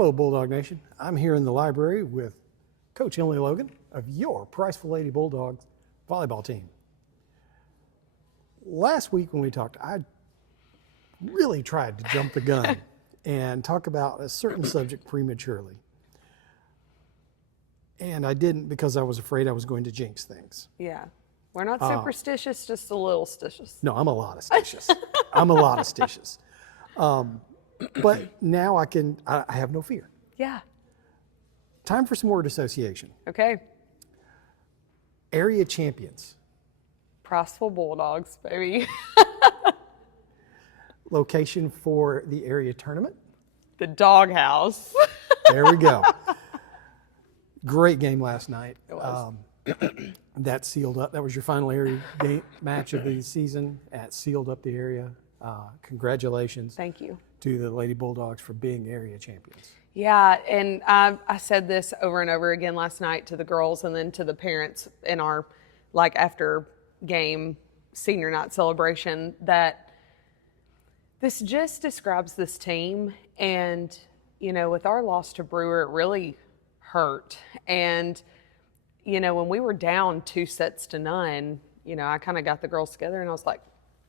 Hello, Bulldog Nation. I'm here in the library with Coach Emily Logan of your Priceful Lady Bulldogs volleyball team. Last week when we talked, I really tried to jump the gun and talk about a certain subject prematurely. And I didn't because I was afraid I was going to jinx things. Yeah. We're not superstitious, just a little stitious. No, I'm a lot of stitious. I'm a lot of stitious. But now I have no fear. Yeah. Time for some word association. Okay. Area champions. Priceful Bulldogs, baby. Location for the area tournament. The doghouse. There we go. Great game last night. It was. That sealed up. That was your final area game match of the season. That sealed up the area. Congratulations. Thank you. To the Lady Bulldogs for being area champions. Yeah, and I said this over and over again last night to the girls and then to the parents in our, after game senior night celebration, that this just describes this team. And, with our loss to Brewer, it really hurt. And, when we were down 2-0, I kind of got the girls together and I was like,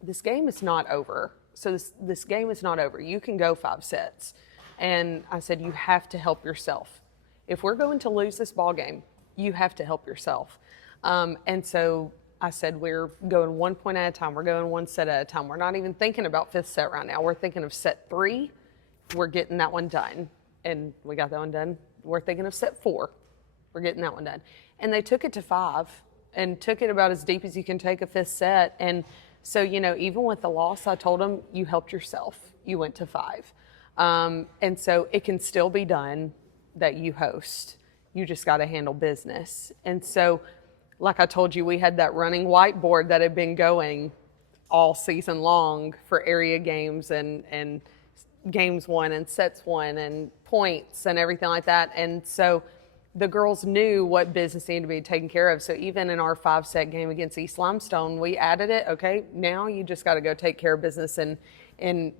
this game is not over. So this game is not over. You can go 5 sets. And I said, you have to help yourself. If we're going to lose this ball game, you have to help yourself. And so I said, we're going 1 point at a time. We're going 1 set at a time. We're not even thinking about 5th set right now. We're thinking of set 3. We're getting that one done. And we got that one done. We're thinking of set 4. We're getting that one done. And they took it to 5 and took it about as deep as you can take a 5th set. And so, even with the loss, I told them, you helped yourself. You went to 5. And so it can still be done that you host. You just got to handle business. And so, like I told you, we had that running whiteboard that had been going all season long for area games and games won and sets won and points and everything like that. And so the girls knew what business needed to be taken care of. So even in our 5-set game against East Limestone, we added it. Okay, now you just got to go take care of business in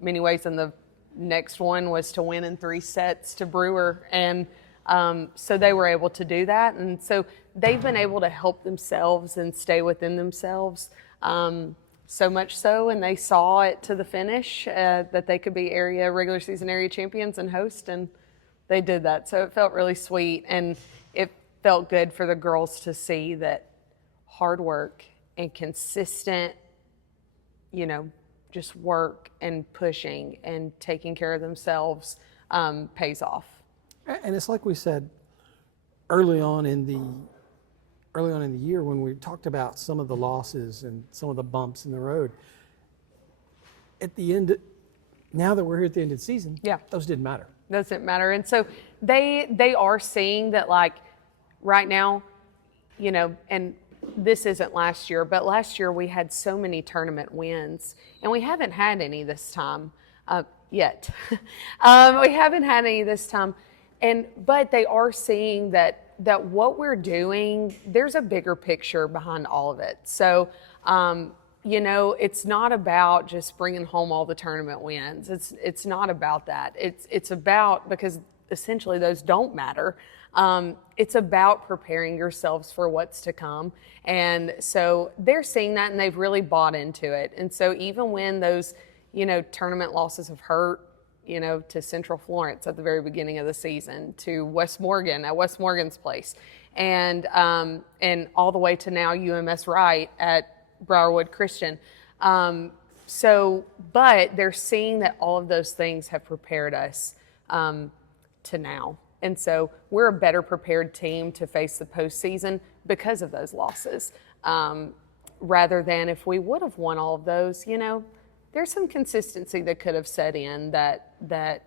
many ways. And the next one was to win in 3 sets to Brewer. And so they were able to do that. And so they've been able to help themselves and stay within themselves. So much so, and they saw it to the finish that they could be regular season area champions and host, and they did that. So it felt really sweet, and it felt good for the girls to see that hard work and consistent, just work and pushing and taking care of themselves pays off. And it's like we said early on in the year when we talked about some of the losses and some of the bumps in the road. At the end, now that we're here at the end of the season, those didn't matter. Doesn't matter. And so they are seeing that, right now, and this isn't last year, but last year we had so many tournament wins, and we haven't had any this time yet. We haven't had any this time, but they are seeing that what we're doing, there's a bigger picture behind all of it. So, it's not about just bringing home all the tournament wins. It's not about that. It's about, because essentially those don't matter. It's about preparing yourselves for what's to come. And so they're seeing that, and they've really bought into it. And so even when those, tournament losses have hurt, to Central Florence at the very beginning of the season, to West Morgan at West Morgan's place, and all the way to now UMS Wright at Briarwood Christian. But they're seeing that all of those things have prepared us to now. And so we're a better prepared team to face the postseason because of those losses. Rather than if we would have won all of those, there's some consistency that could have set in that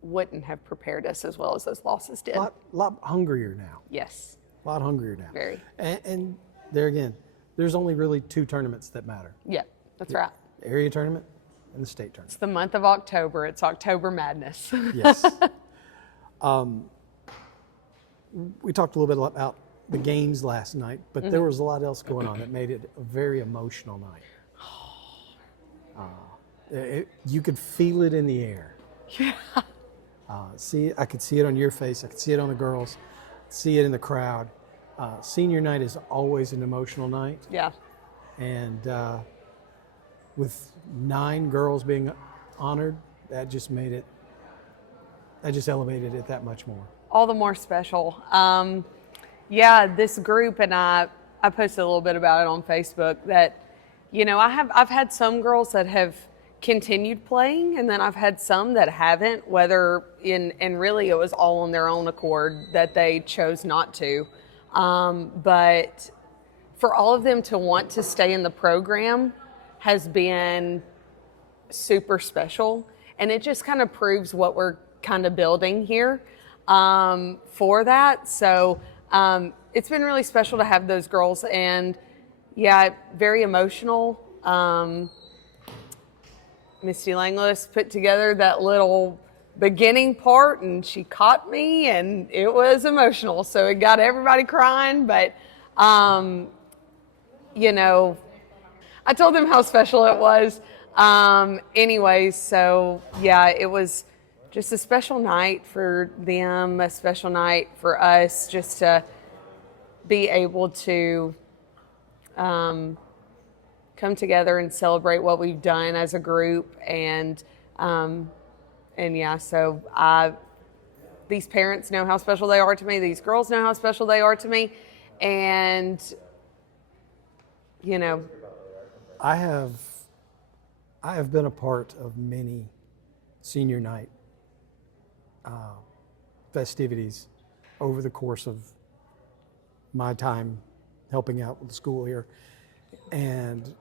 wouldn't have prepared us as well as those losses did. A lot hungrier now. Yes. A lot hungrier now. Very. And there again, there's only really 2 tournaments that matter. Yeah, that's right. The area tournament and the state tournament. It's the month of October. It's October Madness. Yes. We talked a little bit about the games last night, but there was a lot else going on that made it a very emotional night. You could feel it in the air. Yeah. I could see it on your face. I could see it on the girls, see it in the crowd. Senior night is always an emotional night. Yeah. And with 9 girls being honored, that just elevated it that much more. All the more special. Yeah, this group, and I posted a little bit about it on Facebook, that, you know, I've had some girls that have continued playing, and then I've had some that haven't, and really it was all on their own accord that they chose not to. But for all of them to want to stay in the program has been super special, and it just kind of proves what we're kind of building here for that. So it's been really special to have those girls, and yeah, very emotional. Misty Langlios put together that little beginning part, and she caught me, and it was emotional. So it got everybody crying, but you know, I told them how special it was. Anyways, so yeah, it was just a special night for them, a special night for us, just to be able to come together and celebrate what we've done as a group. And yeah, so these parents know how special they are to me. These girls know how special they are to me. And, you know, I have been a part of many senior night festivities over the course of my time helping out with the school here. And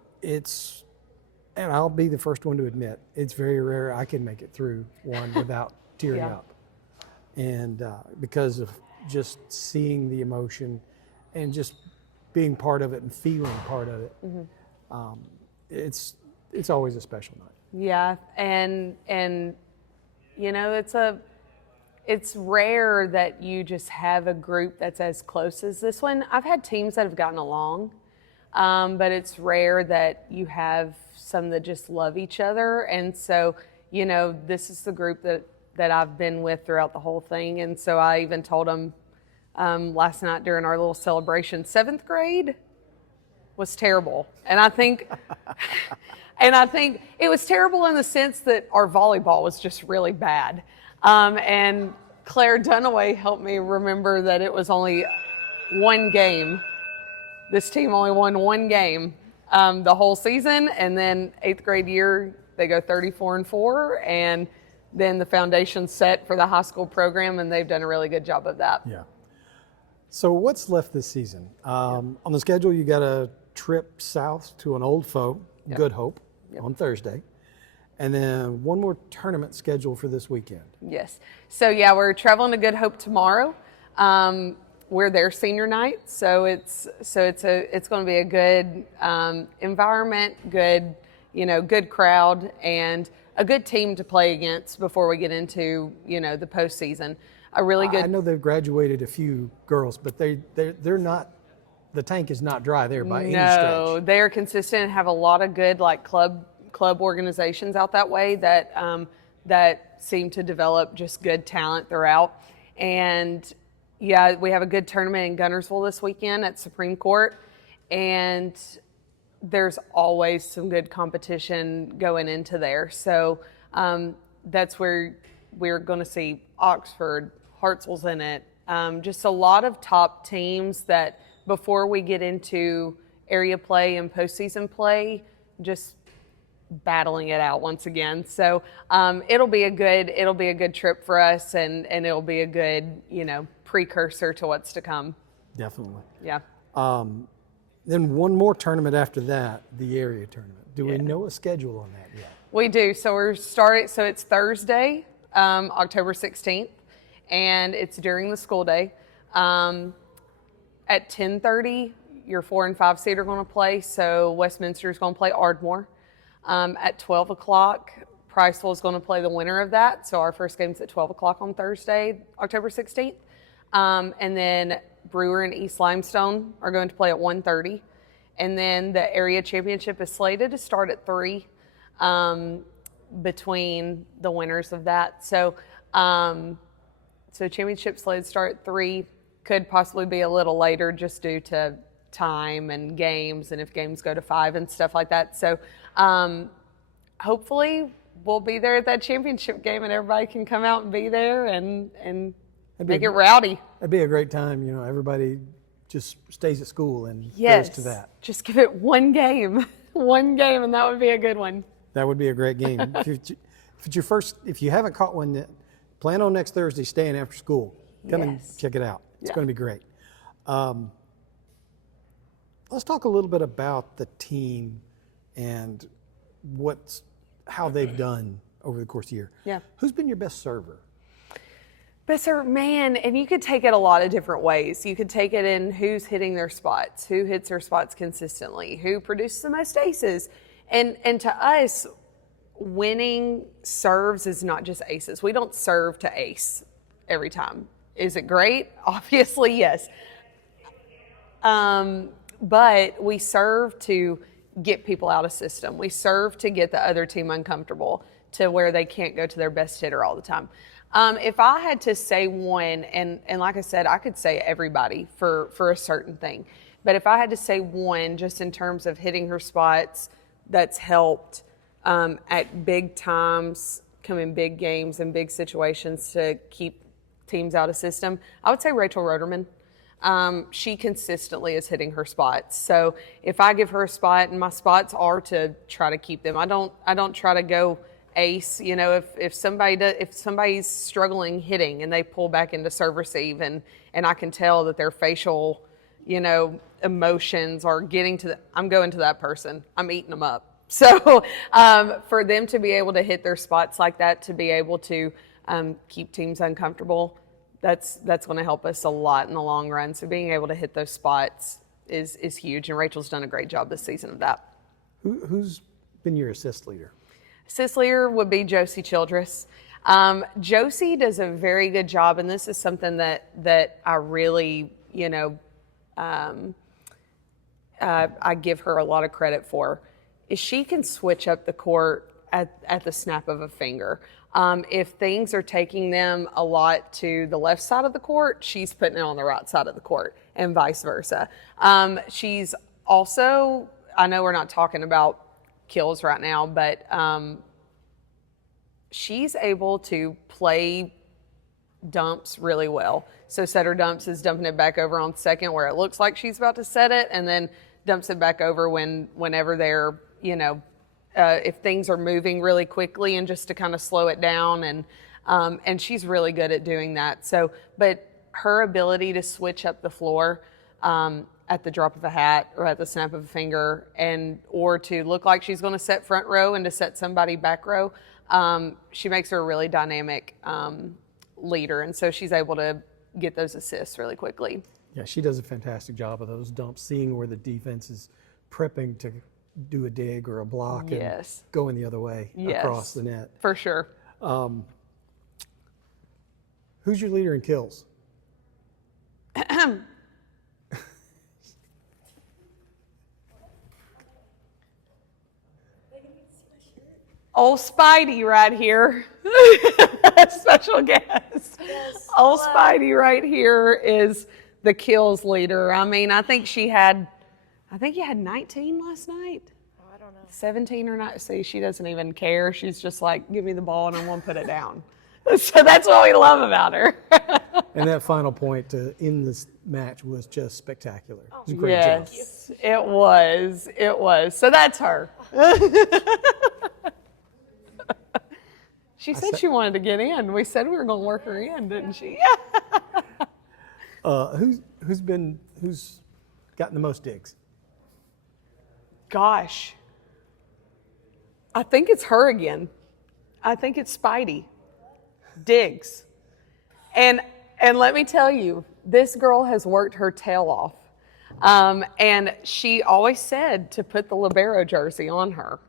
I'll be the first one to admit, it's very rare I can make it through one without tearing Yeah. up. And because of just seeing the emotion and just being part of it and feeling part of it, it's always a special night. yeah, and you know, it's rare that you just have a group that's as close as this one. I've had teams that have gotten along, but it's rare that you have some that just love each other. And so, you know, this is the group that I've been with throughout the whole thing. And so I even told them last night during our little celebration, 7th grade was terrible. And I think it was terrible in the sense that our volleyball was just really bad. And Claire Dunaway helped me remember that it was only one game. This team only won one game the whole season, and then 8th grade year they go 34-4, and then the foundation's set for the high school program, and they've done a really good job of that. Yeah. So what's left this season? On the schedule, you got a trip south to an old foe, Good Hope, on Thursday. And then one more tournament scheduled for this weekend. Yes. So yeah, we're traveling to Good Hope tomorrow. We're their senior night, so it's going to be a good environment, good crowd, and a good team to play against before we get into the postseason. A really good. I know they've graduated a few girls, but they're not. The tank is not dry there by any stretch. No, they're consistent and have a lot of good club organizations out that way that seem to develop just good talent throughout. And yeah, we have a good tournament in Gunnersville this weekend at Supreme Court, and there's always some good competition going into there. So that's where we're going to see Oxford, Hartsville's in it. Just a lot of top teams that before we get into area play and postseason play, just battling it out once again. So it'll be a good trip for us, and it'll be a good precursor to what's to come. Definitely. Yeah. Then one more tournament after that, the area tournament. Do we know a schedule on that yet? We do. So we're starting. So it's Thursday, October 16th, and it's during the school day. At 10:30, your 4 and 5 seed are going to play. So Westminster is going to play Adrmore. At 12 o'clock, Priceville is going to play the winner of that. So our first game's at 12 o'clock on Thursday, October 16th. And then Brewer and East Limestone are going to play at 1:30. And then the area championship is slated to start at 3 between the winners of that. So So championship sleds start at 3, could possibly be a little later just due to time and games, and if games go to 5 and stuff like that. So hopefully we'll be there at that championship game and everybody can come out and be there and make it rowdy. That'd be a great time. Everybody just stays at school and Yes. goes to that. Just give it one game, and that would be a good one. That would be a great game. If you haven't caught one yet, plan on next Thursday staying after school. Come and Yes. check it out. It's Yeah. going to be great. Let's talk a little bit about the team and how they've done over the course of the year. Yeah. Who's been your best server? But sir, man, and you could take it a lot of different ways. You could take it in who's hitting their spots, who hits their spots consistently, who produces the most aces. And to us, winning serves is not just aces. We don't serve to ace every time. Is it great? Obviously, yes. But we serve to get people out of system. We serve to get the other team uncomfortable to where they can't go to their best hitter all the time. If I had to say one, and like I said, I could say everybody for a certain thing. But if I had to say one, just in terms of hitting her spots, that's helped at big times, come in big games and big situations to keep teams out of system, I would say Rachel Roderman. She consistently is hitting her spots. So if I give her a spot, and my spots are to try to keep them, I don't try to go ace. If somebody's struggling hitting and they pull back into serve receive, and I can tell that their facial, emotions are getting to I'm going to that person. I'm eating them up. So for them to be able to hit their spots like that, to be able to keep teams uncomfortable, that's going to help us a lot in the long run. So being able to hit those spots is huge, and Rachel's done a great job this season of that. Who's been your assist leader? Assist leader would be Josie Childress. Josie does a very good job, and this is something that I really, I give her a lot of credit for, is she can switch up the court at the snap of a finger. If things are taking them a lot to the left side of the court, she's putting it on the right side of the court, and vice versa. She's also, I know we're not talking about kills right now, but she's able to play dumps really well. So setter dumps is dumping it back over on second where it looks like she's about to set it, and then dumps it back over whenever they're, if things are moving really quickly, and just to kind of slow it down. And she's really good at doing that. So, but her ability to switch up the floor at the drop of a hat or at the snap of a finger, or to look like she's going to set front row and to set somebody back row, she makes her a really dynamic leader. And so she's able to get those assists really quickly. Yeah, she does a fantastic job of those dumps, seeing where the defense is prepping to do a dig or a block, Yes. and going the other way Yes. across the net. For sure. Who's your leader in kills? Old Spidey right here. Special guest. Yes. Old Spidey right here is the kills leader. I mean, I think you had 19 last night. Oh, I don't know. 17 or not. See, she doesn't even care. She's just like, give me the ball and I'm going to put it down. So that's what we love about her. And that final point to end this match was just spectacular. It was a great job. Yes, it was. It was. So that's her. She said she wanted to get in. We said we were going to work her in, didn't she? Who's gotten the most digs? Gosh. I think it's her again. I think it's Spidey. Digs. And let me tell you, this girl has worked her tail off. And she always said to put the libero jersey on her.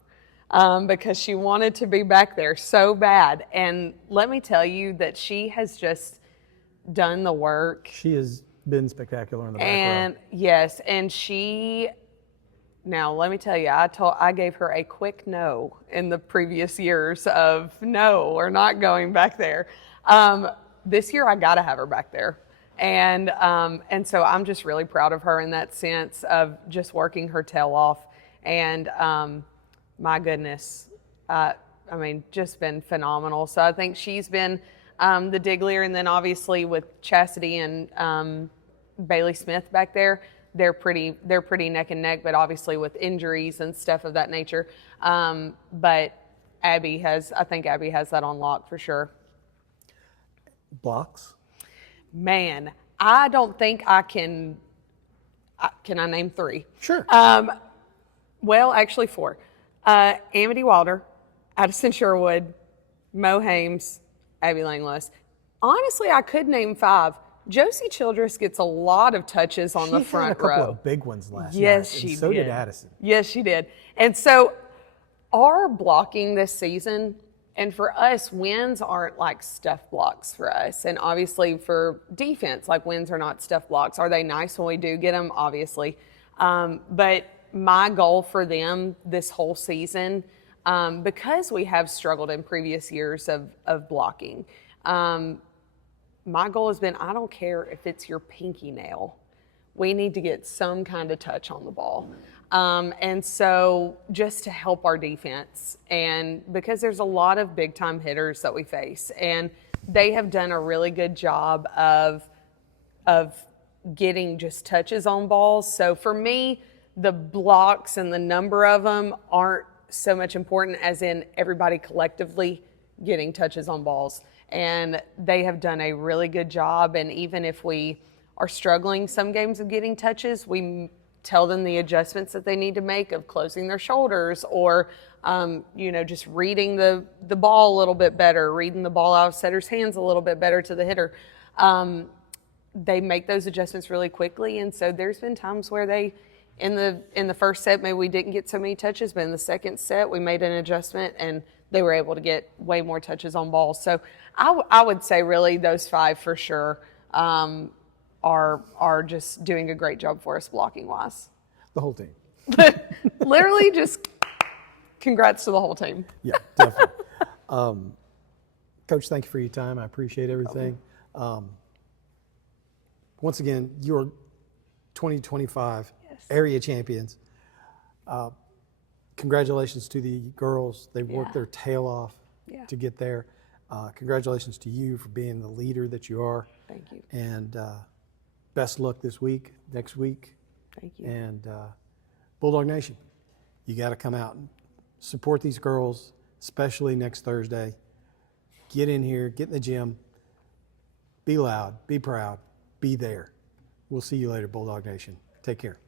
Because she wanted to be back there so bad. And let me tell you that she has just done the work. She has been spectacular in the back And row. yes, and she Now, let me tell you, I gave her a quick no in the previous years of no, we're not going back there. This year, I got to have her back there. And so I'm just really proud of her in that sense of just working her tail off. And my goodness, I mean, just been phenomenal. So I think she's been the Diglier. And then obviously with Chastity and Bailey Smith back there, they're pretty neck and neck, but obviously with injuries and stuff of that nature. But I think Abby has that on lock for sure. Blocks? Man, I don't think I can. Can I name 3? Sure. Well, actually 4. Amity Wilder, Addison Sherwood, Mo Hames, Abby Langlios. Honestly, I could name 5. Josie Childress gets a lot of touches on the front row. She had a couple of big ones last night. Yes, she did. So did Addison. Yes, she did. And so our blocking this season, and for us, wins aren't like stuff blocks for us. And obviously for defense, like wins are not stuff blocks. Are they nice when we do get them? Obviously. But my goal for them this whole season, because we have struggled in previous years of blocking, my goal has been, I don't care if it's your pinky nail. We need to get some kind of touch on the ball. And so just to help our defense, and because there's a lot of big time hitters that we face, and they have done a really good job of getting just touches on balls. So for me, the blocks and the number of them aren't so much important as in everybody collectively getting touches on balls. And they have done a really good job. And even if we are struggling some games of getting touches, we tell them the adjustments that they need to make of closing their shoulders or, just reading the ball a little bit better, reading the ball out of setter's hands a little bit better to the hitter. They make those adjustments really quickly. And so there's been times where they, in the first set, maybe we didn't get so many touches, but in the second set, we made an adjustment and they were able to get way more touches on balls. So I would say really those 5 for sure are just doing a great job for us blocking wise. The whole team. Literally just congrats to the whole team. Yeah, definitely. Coach, thank you for your time. I appreciate everything. Once again, you're 2025 area champions. Congratulations to the girls. They worked their tail off to get there. Congratulations to you for being the leader that you are. Thank you. And best luck this week, next week. Thank you. And Bulldog Nation, you got to come out and support these girls, especially next Thursday. Get in here, get in the gym, be loud, be proud, be there. We'll see you later, Bulldog Nation. Take care.